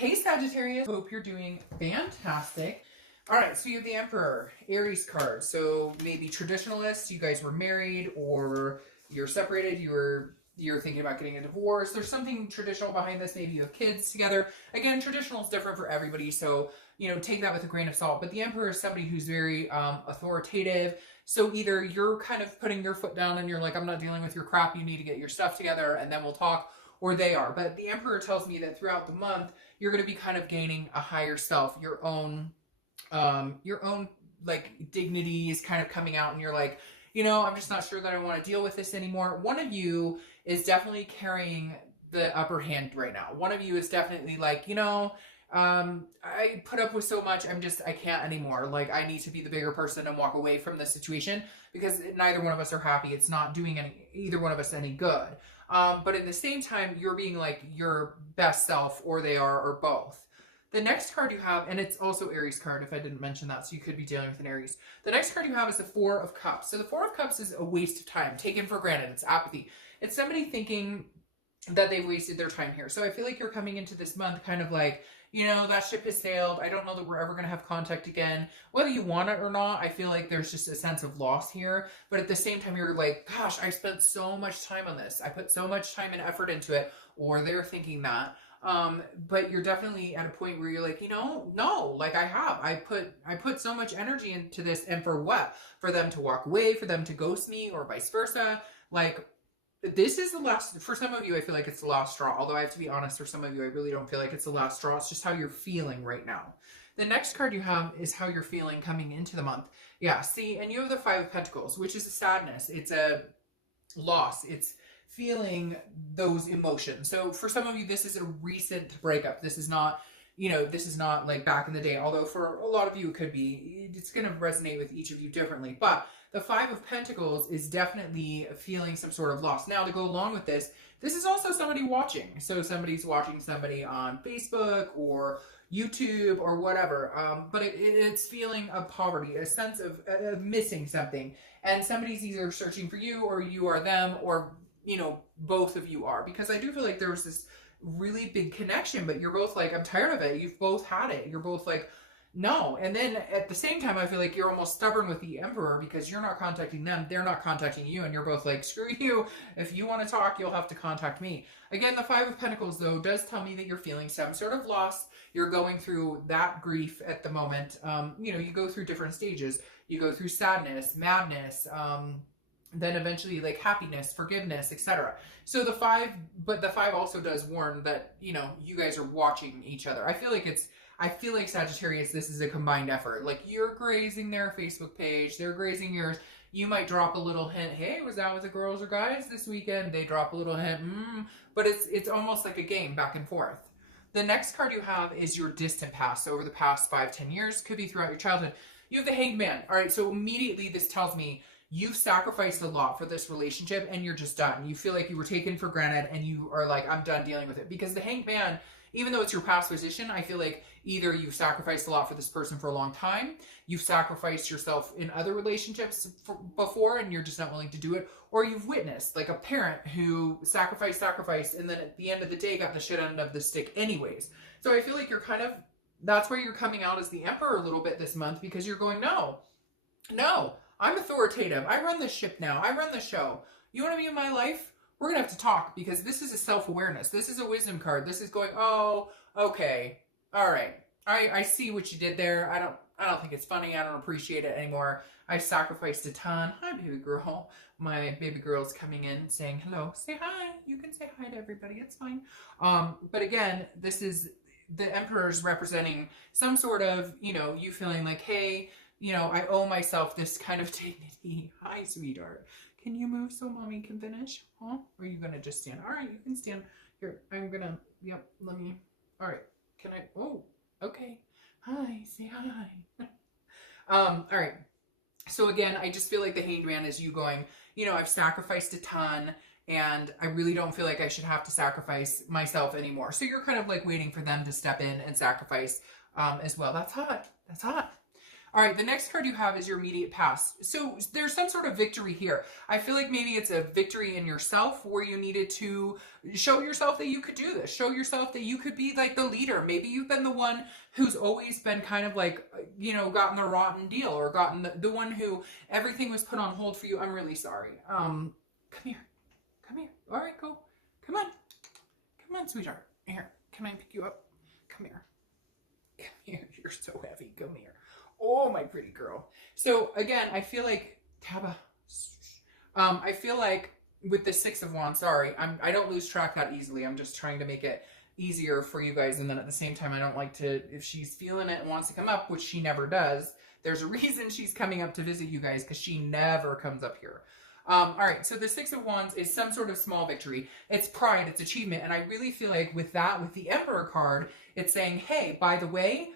Hey Sagittarius, hope you're doing fantastic. All right, so you have the Emperor, Aries card. So maybe traditionalists, you guys were married or you're separated, you're thinking about getting a divorce. There's something traditional behind this. Maybe you have kids together. Again, traditional is different for everybody, so take that with a grain of salt. But the Emperor is somebody who's very authoritative. So either you're kind of putting your foot down and you're like, I'm not dealing with your crap, you need to get your stuff together and then we'll talk, or they are. But the Emperor tells me that throughout the month, you're going to be kind of gaining a higher self, your own like dignity is kind of coming out, and you're like, I'm just not sure that I want to deal with this anymore. One of you is definitely carrying the upper hand right now. One of you is definitely like, I put up with so much, I can't anymore. Like, I need to be the bigger person and walk away from this situation because neither one of us are happy. It's not doing either one of us any good. But at the same time, you're being like your best self, or they are, or both. The next card you have, and it's also Aries card if I didn't mention that, so you could be dealing with an Aries. The next card you have is the Four of Cups. So the Four of Cups is a waste of time, taken for granted. It's apathy. It's somebody thinking that they wasted their time here. So I feel like you're coming into this month kind of like, that ship has sailed. I don't know that we're ever going to have contact again. Whether you want it or not, I feel like there's just a sense of loss here. But at the same time, you're like, gosh, I spent so much time on this. I put so much time and effort into it. Or they're thinking that. But you're definitely at a point where you're like, no, like I put so much energy into this, and for what? For them to walk away, for them to ghost me, or vice versa. Like, this is the last, for some of you, I feel like it's the last straw. Although I have to be honest, for some of you, I really don't feel like it's the last straw. It's just how you're feeling right now. The next card you have is how you're feeling coming into the month. Yeah, see, and you have the Five of Pentacles, which is a sadness. It's a loss. It's feeling those emotions. So for some of you, this is a recent breakup. This is not, this is not like back in the day. Although for a lot of you, it could be. It's going to resonate with each of you differently. But the Five of Pentacles is definitely feeling some sort of loss. Now, to go along with this is also somebody watching. So somebody's watching somebody on Facebook or YouTube or whatever. But it's feeling a poverty, a sense of missing something. And somebody's either searching for you, or you are them, or, both of you are. Because I do feel like there was this really big connection, but you're both like, I'm tired of it. You've both had it. You're both like, no. And then at the same time, I feel like you're almost stubborn with the Emperor because you're not contacting them. They're not contacting you. And you're both like, screw you. If you want to talk, you'll have to contact me. Again, the Five of Pentacles, though, does tell me that you're feeling some sort of loss. You're going through that grief at the moment. You go through different stages. You go through sadness, madness, then eventually like happiness, forgiveness, etc. So the five also does warn that, you guys are watching each other. I feel like Sagittarius, this is a combined effort. Like, you're grazing their Facebook page, they're grazing yours. You might drop a little hint, hey, was that with the girls or guys this weekend? They drop a little hint, but it's almost like a game back and forth. The next card you have is your distant past. So over the past 5-10 years, could be throughout your childhood. You have the Hanged Man. All right, so immediately this tells me you've sacrificed a lot for this relationship and you're just done. You feel like you were taken for granted and you are like, I'm done dealing with it. Because the Hanged Man, even though it's your past position, I feel like either you've sacrificed a lot for this person for a long time, you've sacrificed yourself in other relationships before and you're just not willing to do it, or you've witnessed like a parent who sacrificed, and then at the end of the day got the shit end of the stick anyways. So I feel like you're that's where you're coming out as the Emperor a little bit this month, because you're going, no, I'm authoritative. I run the ship now. I run the show. You want to be in my life? We're going to have to talk, because this is a self-awareness. This is a wisdom card. This is going, oh, okay. All right. I see what you did there. I don't think it's funny. I don't appreciate it anymore. I sacrificed a ton. Hi, baby girl. My baby girl's coming in saying hello. Say hi. You can say hi to everybody. It's fine. But again, this is the Emperor's representing some sort of, you feeling like, hey, I owe myself this kind of dignity. Hi, sweetheart. Can you move so mommy can finish? Huh? Or are you going to just stand? All right, you can stand. Here, I'm going to, all right. Can I, oh, okay. Hi, say hi. All right. So again, I just feel like the Hanged Man is you going, I've sacrificed a ton and I really don't feel like I should have to sacrifice myself anymore. So you're kind of like waiting for them to step in and sacrifice as well. That's hot. That's hot. All right, the next card you have is your immediate past. So there's some sort of victory here. I feel like maybe it's a victory in yourself where you needed to show yourself that you could do this. Show yourself that you could be like the leader. Maybe you've been the one who's always been kind of like, gotten the rotten deal, or gotten the one who everything was put on hold for you. I'm really sorry. Come here. Come here. All right, go. Come on. Come on, sweetheart. Here. Can I pick you up? Come here. Come here. You're so heavy. Come here. Oh, my pretty girl. So again, I feel like Taba. I feel like with the Six of Wands, sorry, I don't lose track that easily. I'm just trying to make it easier for you guys, and then at the same time, I don't like to, if she's feeling it and wants to come up, which she never does, there's a reason she's coming up to visit you guys, because she never comes up here. All right, so the Six of Wands is some sort of small victory. It's pride, it's achievement, and I really feel like with that, with the Emperor card, it's saying, hey, by the way,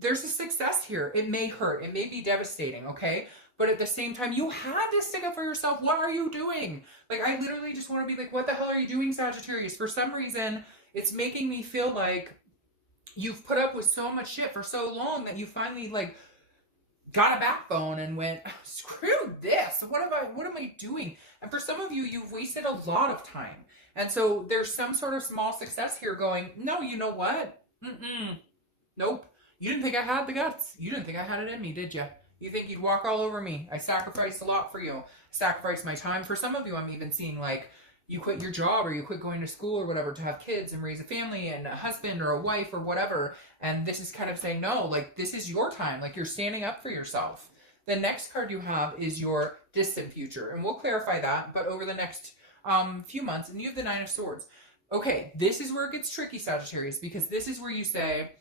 there's a success here. It may hurt, it may be devastating, okay? But at the same time, you had to stick up for yourself. What are you doing? Like, I literally just want to be like, what the hell are you doing, Sagittarius? For some reason, it's making me feel like you've put up with so much shit for so long that you finally, like, got a backbone and went, screw this. What am I doing? And for some of you, you've wasted a lot of time. And so there's some sort of small success here going, no, you know what? Nope. You didn't think I had the guts. You didn't think I had it in me, did you? You think you'd walk all over me. I sacrificed a lot for you. I sacrificed my time. For some of you, I'm even seeing like you quit your job or you quit going to school or whatever to have kids and raise a family and a husband or a wife or whatever. And this is kind of saying, no, like this is your time. Like you're standing up for yourself. The next card you have is your distant future. And we'll clarify that, but over the next few months. And you have the Nine of Swords. Okay, this is where it gets tricky, Sagittarius, because this is where you say,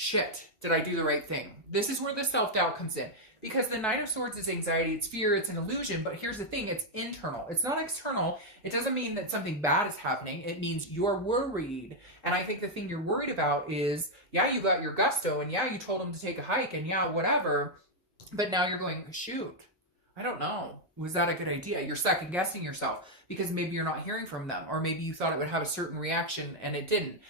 shit, did I do the right thing? This is where the self-doubt comes in. Because the Nine of Swords is anxiety, it's fear, it's an illusion, but here's the thing, it's internal. It's not external. It doesn't mean that something bad is happening. It means you're worried. And I think the thing you're worried about is, yeah, you got your gusto, and yeah, you told him to take a hike, and yeah, whatever, but now you're going, shoot, I don't know. Was that a good idea? You're second guessing yourself because maybe you're not hearing from them, or maybe you thought it would have a certain reaction and it didn't.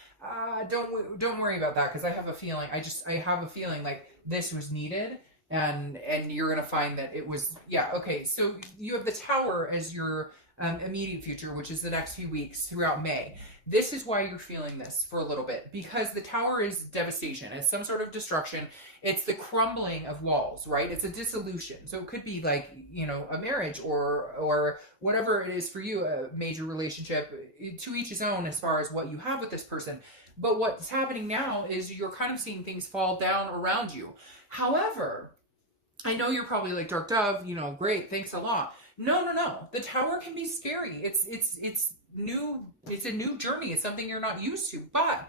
Don't worry about that, because I have a feeling. I have a feeling like this was needed, and you're gonna find that it was. Yeah. Okay. So you have the Tower as your immediate future, which is the next few weeks throughout May. This is why you're feeling this for a little bit, because the Tower is devastation. It's some sort of destruction. It's the crumbling of walls, right? It's a dissolution. So it could be like, a marriage or whatever it is for you, a major relationship, to each his own as far as what you have with this person. But what's happening now is you're kind of seeing things fall down around you. However, I know you're probably like, Dark Dove, great, thanks a lot. No. The Tower can be scary. It's new. It's a new journey. It's something you're not used to, but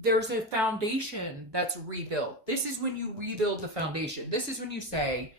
there's a foundation that's rebuilt. This is when you rebuild the foundation. This is when you say,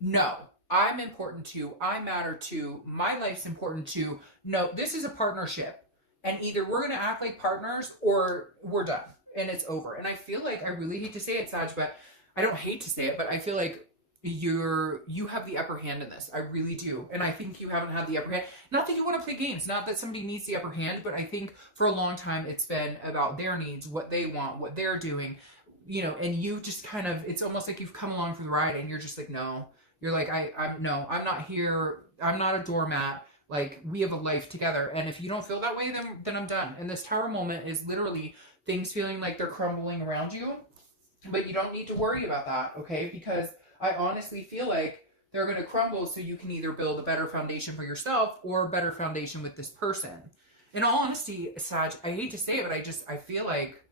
no, I'm important too. I matter too. My life's important too. No, this is a partnership. And either we're going to act like partners or we're done and it's over. And I feel like, I really hate to say it, Sag, but I don't hate to say it, but I feel like you have the upper hand in this. I really do. And I think you haven't had the upper hand. Not that you want to play games, not that somebody needs the upper hand, but I think for a long time it's been about their needs, what they want, what they're doing, and you just kind of, it's almost like you've come along for the ride and you're just like, no. You're like, I'm not here. I'm not a doormat. Like, we have a life together. And if you don't feel that way, then I'm done. And this Tower moment is literally things feeling like they're crumbling around you, but you don't need to worry about that, okay? Because I honestly feel like they're going to crumble so you can either build a better foundation for yourself or a better foundation with this person. In all honesty, Sag, I hate to say it, but I feel like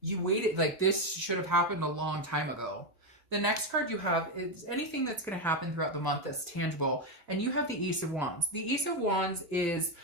you waited, like this should have happened a long time ago. The next card you have is anything that's going to happen throughout the month that's tangible. And you have the Ace of Wands. The Ace of Wands is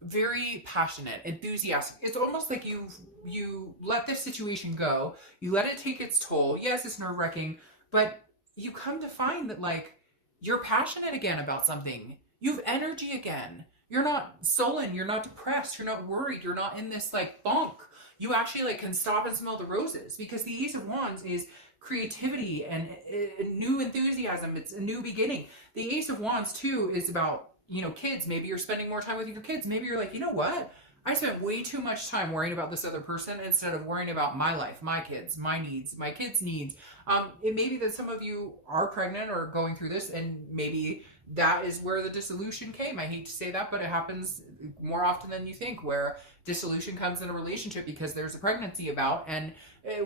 very passionate, enthusiastic. It's almost like you let this situation go. You let it take its toll. Yes, it's nerve-wracking. But you come to find that, like, you're passionate again about something. You have energy again. You're not sullen. You're not depressed. You're not worried. You're not in this, like, funk. You actually, like, can stop and smell the roses. Because the Ace of Wands is creativity and new enthusiasm. It's a new beginning. The Ace of Wands, too, is about, kids. Maybe you're spending more time with your kids. Maybe you're like, you know what? I spent way too much time worrying about this other person instead of worrying about my life, my kids, my needs, my kids' needs. It may be that some of you are pregnant or going through this, and maybe that is where the dissolution came. I hate to say that, but it happens more often than you think, where dissolution comes in a relationship because there's a pregnancy about, and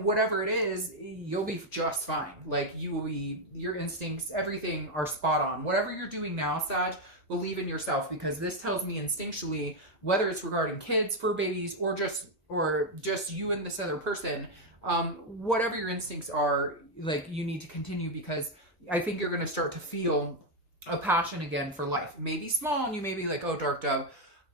whatever it is, you'll be just fine. Like, you will be, your instincts, everything are spot on. Whatever you're doing now, Sag, believe in yourself, because this tells me instinctually, whether it's regarding kids, fur babies, or just you and this other person, whatever your instincts are, like, you need to continue, because I think you're going to start to feel a passion again for life. Maybe small, and you may be like, oh, Dark Dove,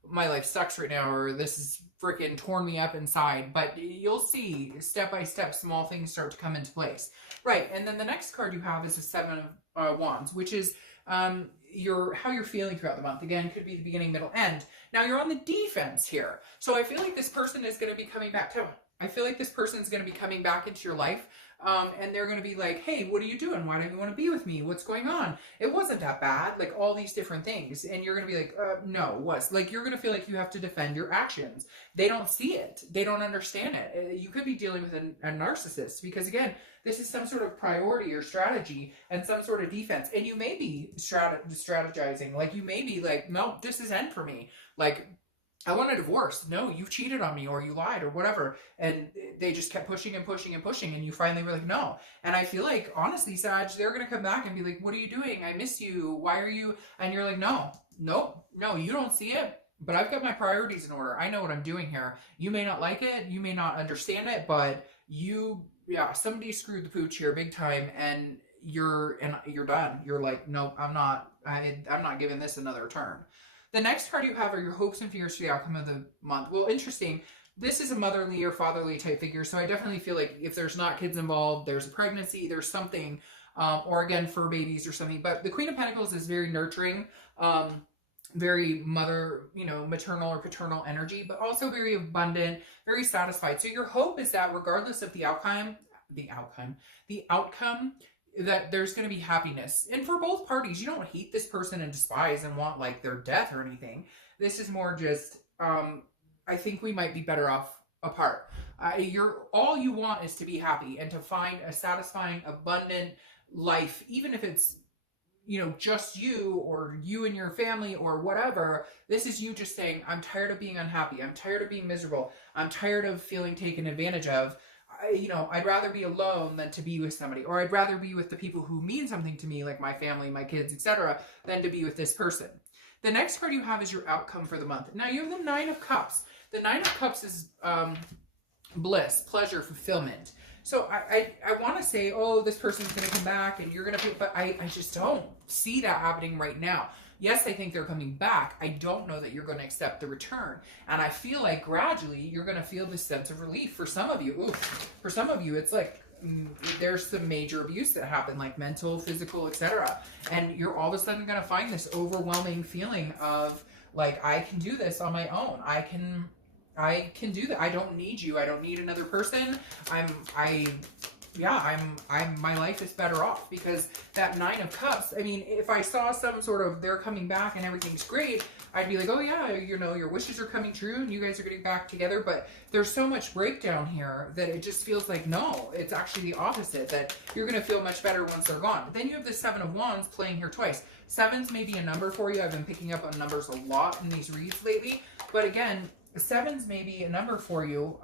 my life sucks right now, or this is freaking torn me up inside. But you'll see, step by step, small things start to come into place. Right, and then the next card you have is the Seven of Wands, which is how you're feeling throughout the month. Again, could be the beginning, middle, end. Now you're on the defense here. So I feel like this person is going to be coming back to, I feel like this person is going to be coming back into your life. And they're going to be like, hey, what are you doing? Why don't you want to be with me? What's going on? It wasn't that bad. Like, all these different things. And you're going to be like, no, what's? Like, you're going to feel like you have to defend your actions. They don't see it. They don't understand it. You could be dealing with a narcissist, because, again, this is some sort of priority or strategy and some sort of defense. And you may be strategizing. Like, you may be like, no, this is end for me. Like, I want a divorce. No, you cheated on me, or you lied, or whatever. And they just kept pushing and pushing and pushing. And you finally were like, no. And I feel like, honestly, Sag, they're going to come back and be like, what are you doing? I miss you. Why are you? And you're like, no, you don't see it. But I've got my priorities in order. I know what I'm doing here. You may not like it. You may not understand it. But somebody screwed the pooch here big time. And you're done. You're like, no, I'm not giving this another turn. The next card you have are your hopes and fears for the outcome of the month. Well, interesting. This is a motherly or fatherly type figure, so I definitely feel like if there's not kids involved, there's a pregnancy, there's something, or again, fur babies or something. But the Queen of Pentacles is very nurturing, very maternal or paternal energy, but also very abundant, very satisfied. So your hope is that regardless of the outcome, that there's going to be happiness. And for both parties, you don't hate this person and despise and want like their death or anything. This is more just, I think we might be better off apart. All you want is to be happy and to find a satisfying, abundant life, even if it's, just you or you and your family or whatever. This is you just saying, I'm tired of being unhappy. I'm tired of being miserable. I'm tired of feeling taken advantage of. I'd rather be alone than to be with somebody, or I'd rather be with the people who mean something to me, like my family, my kids, etc., than to be with this person. The next card you have is your outcome for the month. Now you have the Nine of Cups. The Nine of Cups is bliss, pleasure, fulfillment. So I want to say, oh, this person's going to come back and you're going to, but I just don't see that happening right now. Yes, I think they're coming back. I don't know that you're going to accept the return. And I feel like gradually you're going to feel this sense of relief. For some of you, for some of you, it's like there's some major abuse that happened, like mental, physical, etc. And you're all of a sudden going to find this overwhelming feeling of like, I can do this on my own. I can do that. I don't need you. I don't need another person. My life is better off, because that Nine of Cups, I mean, if I saw some sort of, they're coming back and everything's great, I'd be like, oh yeah, your wishes are coming true and you guys are getting back together. But there's so much breakdown here that it just feels like, no, it's actually the opposite, that you're going to feel much better once they're gone. But then you have the Seven of Wands playing here twice. Sevens may be a number for you. I've been picking up on numbers a lot in these reads lately. But again, sevens may be a number for you.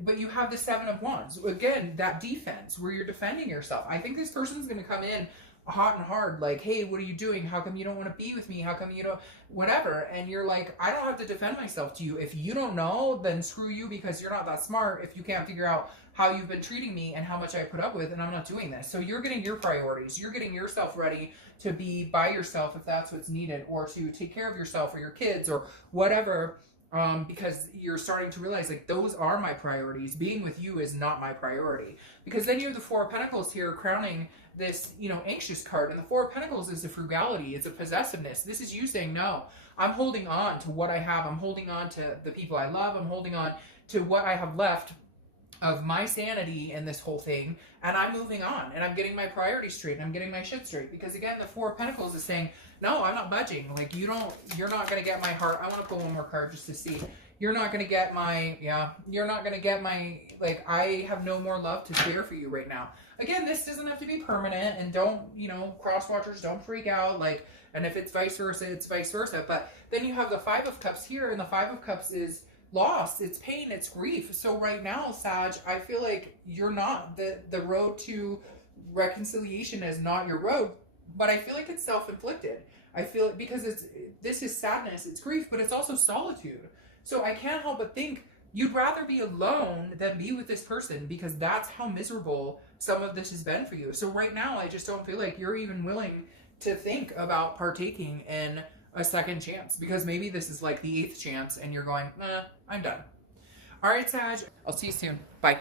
But you have the Seven of Wands. Again, that defense where you're defending yourself. I think this person's going to come in hot and hard, like, hey, what are you doing? How come you don't want to be with me? How come you don't, whatever? And you're like, I don't have to defend myself to you. If you don't know, then screw you, because you're not that smart if you can't figure out how you've been treating me and how much I put up with, and I'm not doing this. So you're getting your priorities. You're getting yourself ready to be by yourself if that's what's needed, or to take care of yourself or your kids or whatever. Because you're starting to realize, like, those are my priorities. Being with you is not my priority. Because then you have the Four of Pentacles here crowning this, anxious card. And the Four of Pentacles is a frugality. It's a possessiveness. This is you saying, no, I'm holding on to what I have. I'm holding on to the people I love. I'm holding on to what I have left of my sanity in this whole thing, and I'm moving on, and I'm getting my priorities straight, and I'm getting my shit straight. Because again, the Four of Pentacles is saying, no, I'm not budging. Like, you're not going to get my heart. I want to pull one more card just to see. you're not going to get my, you're not going to get my, like, I have no more love to share for you right now. Again, this doesn't have to be permanent, and don't, you know, cross watchers, don't freak out. Like, and if it's vice versa, it's vice versa. But then you have the Five of Cups here, and the Five of Cups is loss, it's pain, it's grief. So right now, Sag, I feel like you're not, the road to reconciliation is not your road, but I feel like it's self-inflicted. I feel it because this is sadness, it's grief, but it's also solitude. So I can't help but think you'd rather be alone than be with this person, because that's how miserable some of this has been for you. So right now, I just don't feel like you're even willing to think about partaking in a second chance, because maybe this is like the 8th chance and you're going, I'm done. All right, Sag, I'll see you soon. Bye.